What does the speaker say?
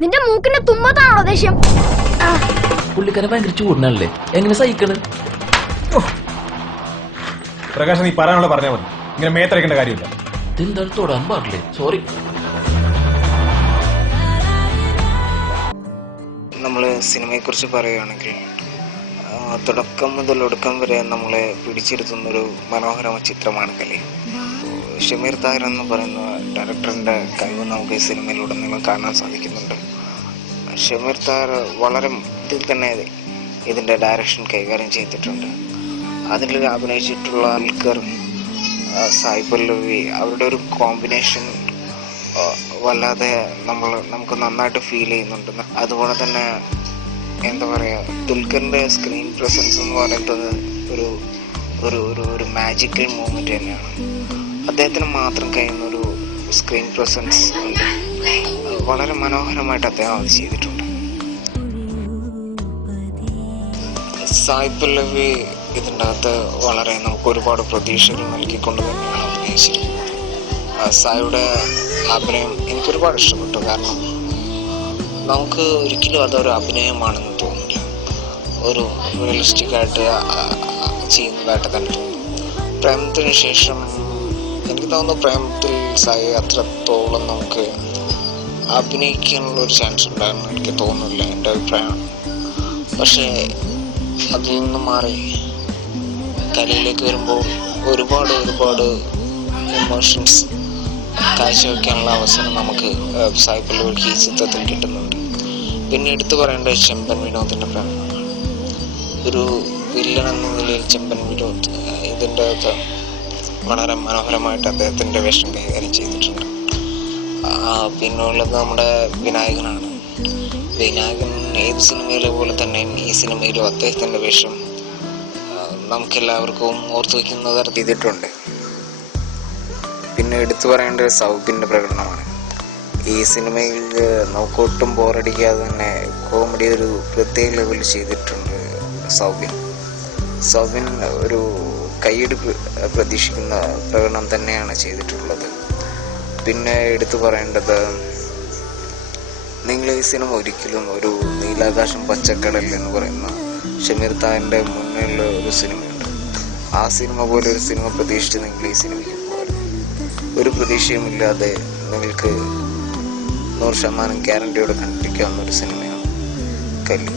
നിന്റെ മൂക്കിന്റെ തുമ്പത്താണോ ദേഷ്യം? പുള്ളിക്കാരെ ഭയങ്കര ചൂടിനല്ലേ, എങ്ങനെ സഹിക്കണ്? പ്രകാശ്, നീ പറയാനുള്ള പറഞ്ഞാൽ മതി, ഇങ്ങനെ മേത്തരക്കേണ്ട കാര്യമില്ല. എന്താണ് തൊടാൻ പാടില്ലേ? സോറി. നമ്മള് സിനിമയെക്കുറിച്ച് പറയുകയാണെങ്കിൽ തുടക്കം മുതൽ ഒടുക്കം വരെ നമ്മളെ പിടിച്ചിരുത്തുന്നൊരു മനോഹരമായ ചിത്രമാണ് കലി. ഷമീർ താഹിർ എന്ന് പറയുന്ന ഡയറക്ടറിൻ്റെ കഴിവ് നമുക്ക് ഈ സിനിമയിലുടനീളം കാണാൻ സാധിക്കുന്നുണ്ട്. ഷമീർ താഹിർ വളരെ ഇതിൽ തന്നെ ഇതിൻ്റെ ഡയറക്ഷൻ കൈകാര്യം ചെയ്തിട്ടുണ്ട്. അതിൽ അഭിനയിച്ചിട്ടുള്ള ആൾക്കാർ, സായി പല്ലവി, അവരുടെ ഒരു കോമ്പിനേഷൻ വല്ലാതെ നമുക്ക് നന്നായിട്ട് ഫീൽ ചെയ്യുന്നുണ്ട്. അതുപോലെ തന്നെ എന്താ പറയുക, ദുൽഖറിൻ്റെ സ്ക്രീൻ പ്രസൻസ് എന്ന് പറയുന്നത് ഒരു ഒരു ഒരു ഒരു മാജിക്കൽ മൂമെൻ്റ് തന്നെയാണ്. അദ്ദേഹത്തിന് മാത്രം കഴിയുന്നൊരു സ്ക്രീൻ പ്രസൻസ് ഉണ്ട്. വളരെ മനോഹരമായിട്ട് അദ്ദേഹം അത് ചെയ്തിട്ടുണ്ട്. സായി പല്ലവി ഇതിൻ്റെ അകത്ത് വളരെ നമുക്ക് ഒരുപാട് പ്രതീക്ഷകൾ നൽകിക്കൊണ്ട് തന്നെയാണ് അഭിനയിച്ചിരിക്കുന്നത്. സായിയുടെ അഭിനയം എനിക്കൊരുപാട് ഇഷ്ടപ്പെട്ടു. കാരണം നമുക്ക് ഒരിക്കലും അതൊരു അഭിനയമാണെന്ന് തോന്നില്ല, ഒരു റിയലിസ്റ്റിക്കായിട്ട് ചെയ്യുന്നതായിട്ട് തന്നെ തോന്നും. പ്രേമത്തിന് ശേഷം എനിക്ക് തോന്നുന്നു പ്രേമത്തിൽ സായി അത്രത്തോളം നമുക്ക് അഭിനയിക്കാനുള്ളൊരു ചാൻസ് ഉണ്ടായിരുന്നു എനിക്ക് തോന്നുന്നില്ല, എൻ്റെ അഭിപ്രായമാണ്. പക്ഷേ അതിൽ നിന്ന് മാറി കലയിലേക്ക് വരുമ്പോൾ ഒരുപാട് ഇമോഷൻസ് കാഴ്ചവെക്കാനുള്ള അവസരം നമുക്ക് സായി പല്ലവിക്ക് ഈ ചിത്രത്തിൽ കിട്ടുന്നുണ്ട്. പിന്നെ എടുത്തു പറയേണ്ടത് ചെമ്പൻ വിനോദിൻ്റെ പ്രകടനമാണ്. ഒരു വില്ലൻ എന്ന നിലയിൽ ചെമ്പൻ വിനോദ് ഇതിൻ്റെ അകത്ത് വളരെ മനോഹരമായിട്ട് അദ്ദേഹത്തിൻ്റെ വേഷം കൈകാര്യം ചെയ്തിട്ടുണ്ട്. പിന്നെ ഉള്ളത് നമ്മുടെ വിനായകനാണ്. വിനായകൻ ഏത് സിനിമയിലെ പോലെ തന്നെ ഈ സിനിമയിലും അദ്ദേഹത്തിൻ്റെ വേഷം നമുക്കെല്ലാവർക്കും ഓർത്തു വയ്ക്കുന്ന തരത്തിൽ ചെയ്തിട്ടുണ്ട്. പിന്നെ എടുത്തു പറയേണ്ടത് സൗബിൻ്റെ പ്രകടനമാണ്. ഈ സിനിമയിൽ നമുക്ക് ഒട്ടും ബോറടിക്കാതെ തന്നെ കോമഡി ഒരു പ്രത്യേക ലെവലിൽ ചെയ്തിട്ടുണ്ട് സൗബിൻ ഒരു കൈയ്യടി പ്രതീക്ഷിക്കുന്ന പ്രകടനം തന്നെയാണ് ചെയ്തിട്ടുള്ളത്. പിന്നെ എടുത്തു പറയേണ്ടത്, നിങ്ങൾ ഈ സിനിമ ഒരിക്കലും ഒരു നീലാകാശം പച്ചക്കടൽ എന്ന് പറയുന്ന ഷമീർ താഹിറിൻ്റെ മുന്നിലുള്ള ഒരു സിനിമയുണ്ട്. ആ സിനിമ പോലെ ഒരു സിനിമ പ്രതീക്ഷിച്ച് നിങ്ങൾ ഈ സിനിമയ്ക്ക് പോകരുത്. ഒരു പ്രതീക്ഷയുമില്ലാതെ നിങ്ങൾക്ക് 100% ഗ്യാരണ്ടിയോടെ കണ്ടിരിക്കാവുന്ന ഒരു സിനിമയാണ് കലി.